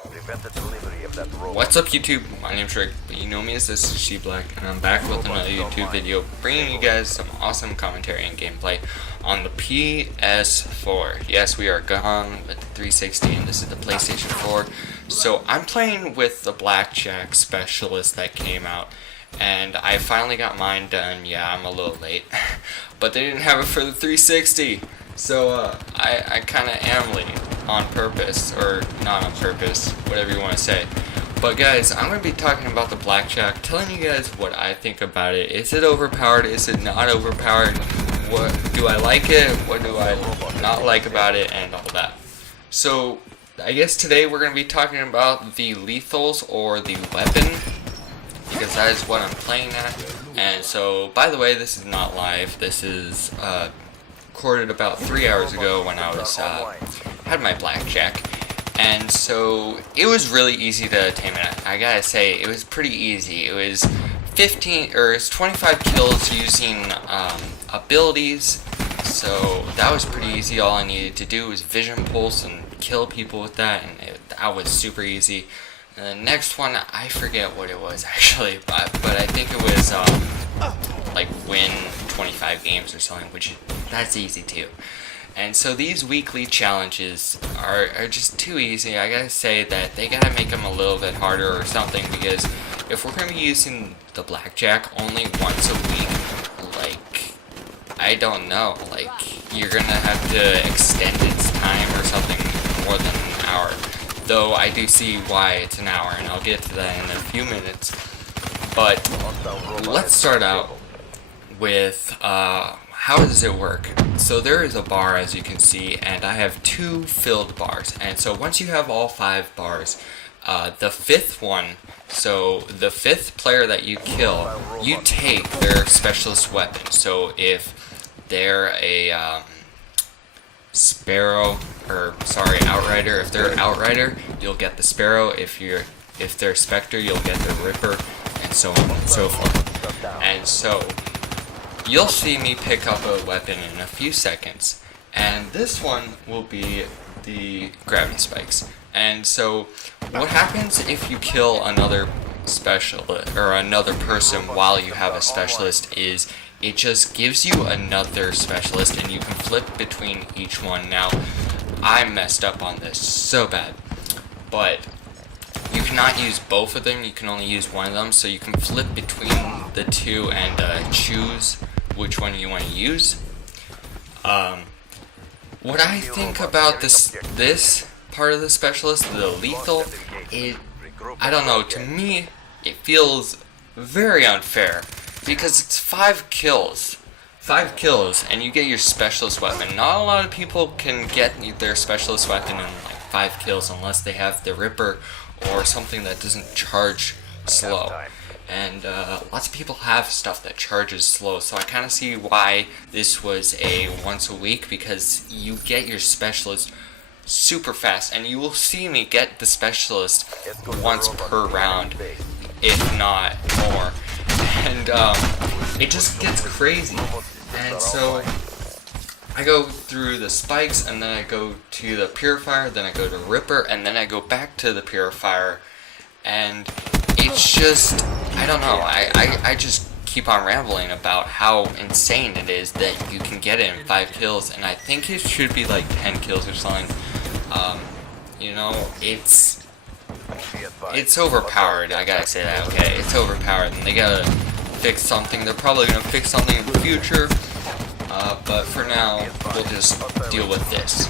What's up YouTube, my name's Rick, but you know me as SxG BLACK, and I'm back with another YouTube video bringing you guys some awesome commentary and gameplay on the Ps4. Yes, we are gone with the 360 and this is the PlayStation 4. So I'm playing with the Blackjack specialist that came out, and I finally got mine done. Yeah, I'm a little late, but they didn't have it for the 360. So I kind of am late on purpose, or not on purpose, whatever you want to say. But guys, I'm going to be talking about the Blackjack, telling you guys what I think about it. Is it overpowered? Is it not overpowered? What do I like it? What do I not like about it? And all that. So I guess today we're going to be talking about the lethals, or the weapon, because that is what I'm playing at. And so, by the way, this is not live. This is recorded about 3 hours ago when I was had my Blackjack, and so it was really easy to tame it. I gotta say, it was pretty easy. It was 25 kills using abilities, so that was pretty easy. All I needed to do was vision pulse and kill people with that, and that was super easy. And the next one, I forget what it was actually, but I think it was like win 25 games or something, which that's easy too. And so these weekly challenges are just too easy. I gotta say that they gotta make them a little bit harder or something, because if we're gonna be using the Blackjack only once a week, like, I don't know, like, you're gonna have to extend its time or something more than an hour. Though I do see why it's an hour, and I'll get to that in a few minutes. But let's start out with how does it work? So there is a bar, as you can see, and I have 2 filled bars. And so once you have all 5 bars, the 5th one, so the 5th player that you kill, you take their specialist weapon. So if they're a Sparrow, or sorry, Outrider, if they're Outrider, you'll get the Sparrow. If they're Spectre, you'll get the Ripper, and so on and so forth. And so you'll see me pick up a weapon in a few seconds, and this one will be the gravity spikes. And so what happens if you kill another specialist or another person while you have a specialist is it just gives you another specialist, and you can flip between each one. Now, I messed up on this so bad, but you cannot use both of them, you can only use one of them, so you can flip between the two and choose which one you want to use. What I think about this part of the specialist, the lethal, I don't know, to me, it feels very unfair, because it's 5 kills. 5 kills, and you get your specialist weapon. Not a lot of people can get their specialist weapon in like 5 kills unless they have the Ripper or something that doesn't charge slow. And lots of people have stuff that charges slow, so I kind of see why this was a once a week, because you get your specialist super fast, and you will see me get the specialist once per round, if not more. And it just gets crazy. And so I go through the spikes, and then I go to the purifier, then I go to Ripper, and then I go back to the purifier, and it's just, I don't know, I just keep on rambling about how insane it is that you can get it in 5 kills, and I think it should be like 10 kills or something. You know, it's overpowered, I gotta say that, okay? It's overpowered, and they gotta fix something. They're probably gonna fix something in the future, but for now, we'll just deal with this.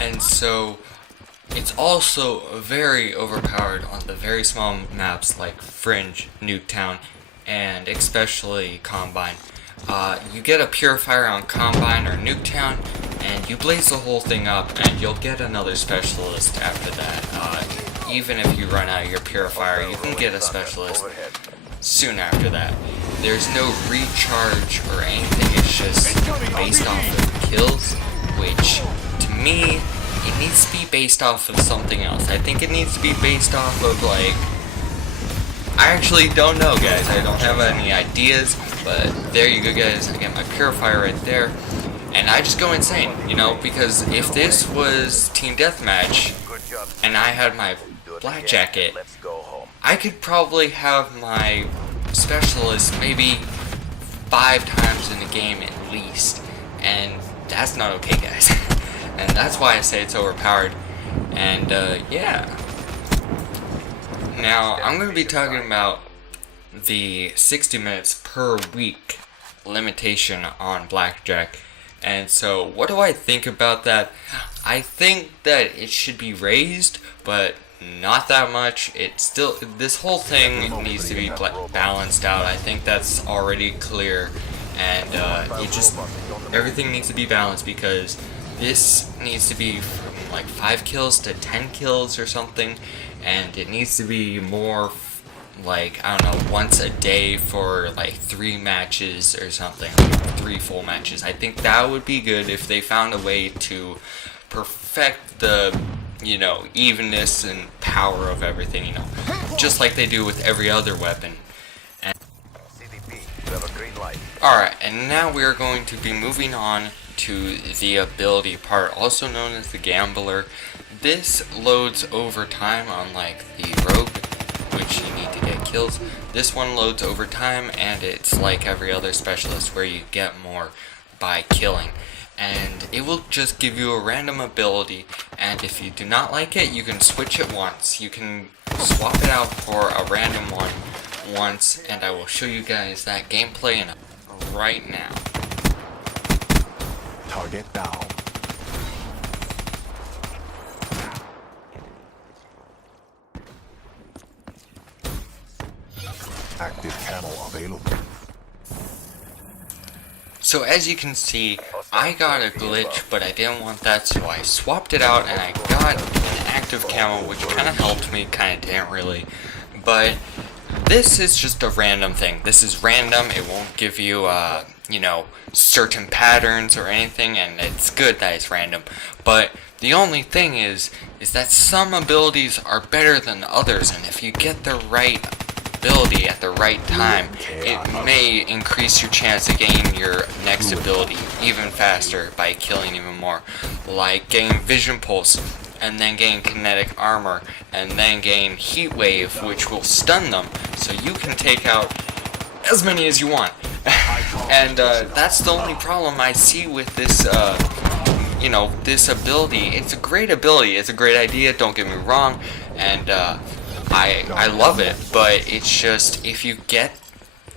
And so, it's also very overpowered on the very small maps like Fringe, Nuketown, and especially Combine. You get a purifier on Combine or Nuketown, and you blaze the whole thing up, and you'll get another specialist after that. Even if you run out of your purifier, you can get a specialist soon after that. There's no recharge or anything, it's just based off of kills, which, to me, it needs to be based off of something else. I think it needs to be based off of, like, I actually don't know, guys. I don't have any ideas, but there you go, guys. I get my purifier right there, and I just go insane, you know, because if this was Team Deathmatch, and I had my Blackjack it, I could probably have my specialist maybe 5 times in the game at least, and that's not okay, guys. And that's why I say it's overpowered. And yeah. Now I'm going to be talking about the 60 minutes per week limitation on Blackjack. And so what do I think about that? I think that it should be raised, but not that much. It's still, this whole thing needs to be balanced out. I think that's already clear, and it just, everything needs to be balanced, because this needs to be from like 5 kills to 10 kills or something, and it needs to be more like, I don't know, once a day for like 3 matches or something, like 3 full matches. I think that would be good if they found a way to perfect the, you know, evenness and power of everything, you know, just like they do with every other weapon. And alright, and now we are going to be moving on to the ability part, also known as the Gambler. This loads over time, unlike the Rogue, which you need to get kills. This one loads over time, and it's like every other specialist where you get more by killing. And it will just give you a random ability, and if you do not like it, you can switch it once. You can swap it out for a random one once, and I will show you guys that gameplay right now. Target down. Active camo available. So as you can see, I got a glitch, but I didn't want that, so I swapped it out and I got an active camo, which kind of helped me, kind of didn't really. But this is just a random thing. This is random. It won't give you, you know, certain patterns or anything, and it's good that it's random. But the only thing is that some abilities are better than others, and if you get the right ability at the right time, it may increase your chance of getting your next ability even faster by killing even more, like getting Vision Pulse, and then getting Kinetic Armor, and then getting Heat Wave, which will stun them, so you can take out as many as you want. And that's the only problem I see with this, you know, this ability. It's a great ability, it's a great idea, don't get me wrong, and I love it, but it's just, if you get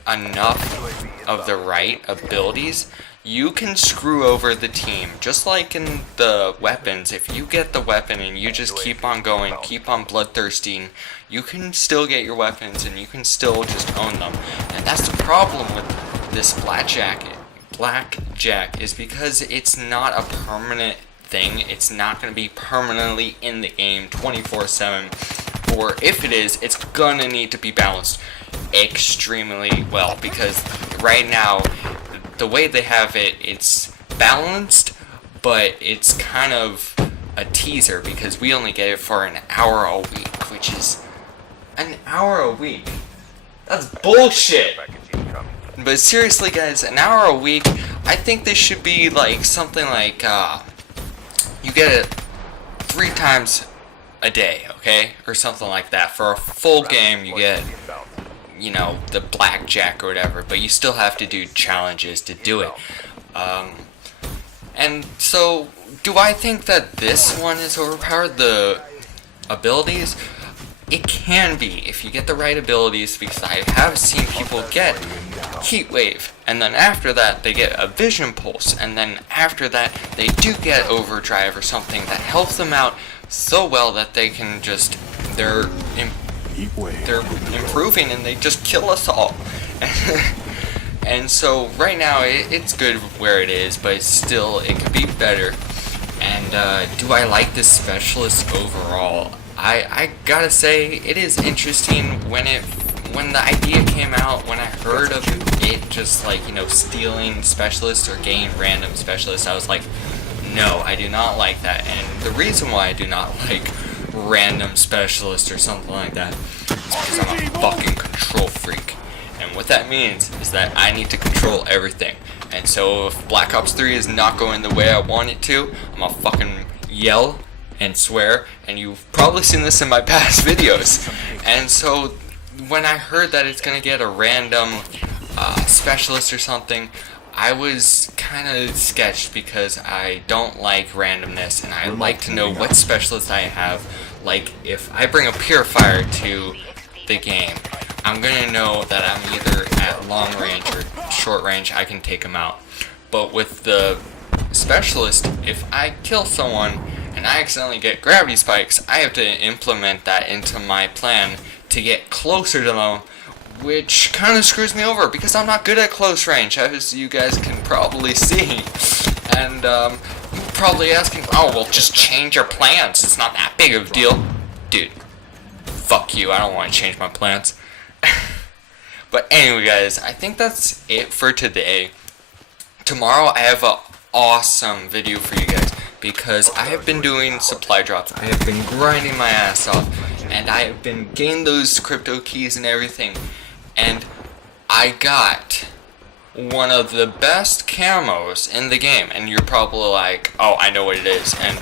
enough of the right abilities, you can screw over the team. Just like in the weapons, if you get the weapon and you just keep on going, keep on bloodthirsting, you can still get your weapons and you can still just own them. And that's the problem with this Blackjack, is because it's not a permanent thing. It's not going to be permanently in the game 24/7. Or if it is, it's gonna need to be balanced extremely well, because right now, the way they have it, it's balanced, but it's kind of a teaser, because we only get it for an hour a week, which is an hour a week. That's bullshit. But seriously, guys, an hour a week, I think this should be like something like, you get it 3 times a day, okay, or something like that. For a full game, you get, you know, the Blackjack or whatever, but you still have to do challenges to do it. And so, do I think that this one is overpowered, the abilities? It can be, if you get the right abilities, because I have seen people get Heat Wave, and then after that they get a Vision Pulse, and then after that they do get Overdrive or something that helps them out so well that they can just, they're improving and they just kill us all. And so right now it's good where it is, but still it could be better. And do I like this specialist overall? I gotta say, it is interesting. When the idea came out, when I heard of it just, like, you know, stealing specialists or getting random specialists, I was like, no, I do not like that. And the reason why I do not like random specialists or something like that is because I'm a fucking control freak. And what that means is that I need to control everything. And so if Black Ops 3 is not going the way I want it to, I'm gonna fucking yell and swear, and you've probably seen this in my past videos. And so when I heard that it's gonna get a random specialist or something, I was kind of sketched because I don't like randomness, and I like to know what specialist I have. Like, if I bring a purifier to the game, I'm gonna know that I'm either at long range or short range, I can take him out. But with the specialist, if I kill someone and I accidentally get gravity spikes, I have to implement that into my plan to get closer to them, which kind of screws me over because I'm not good at close range, as you guys can probably see. And you're probably asking, oh, well, just change your plans, it's not that big of a deal. Dude, fuck you, I don't want to change my plans. But anyway, guys, I think that's it for today. Tomorrow I have an awesome video for you guys because I have been doing supply drops. I have been grinding my ass off, and I have been getting those crypto keys and everything. And I got one of the best camos in the game, and you're probably like, oh, I know what it is, and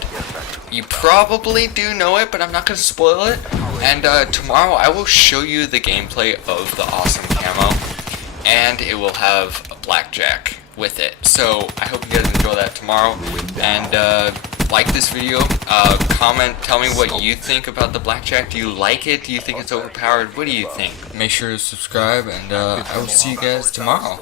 you probably do know it, but I'm not going to spoil it. And tomorrow I will show you the gameplay of the awesome camo, and it will have a Blackjack with it. So I hope you guys enjoy that tomorrow, and like this video, comment, tell me what you think about the Blackjack. Do you like it? Do you think it's overpowered? What do you think? Make sure to subscribe, and I will see you guys tomorrow.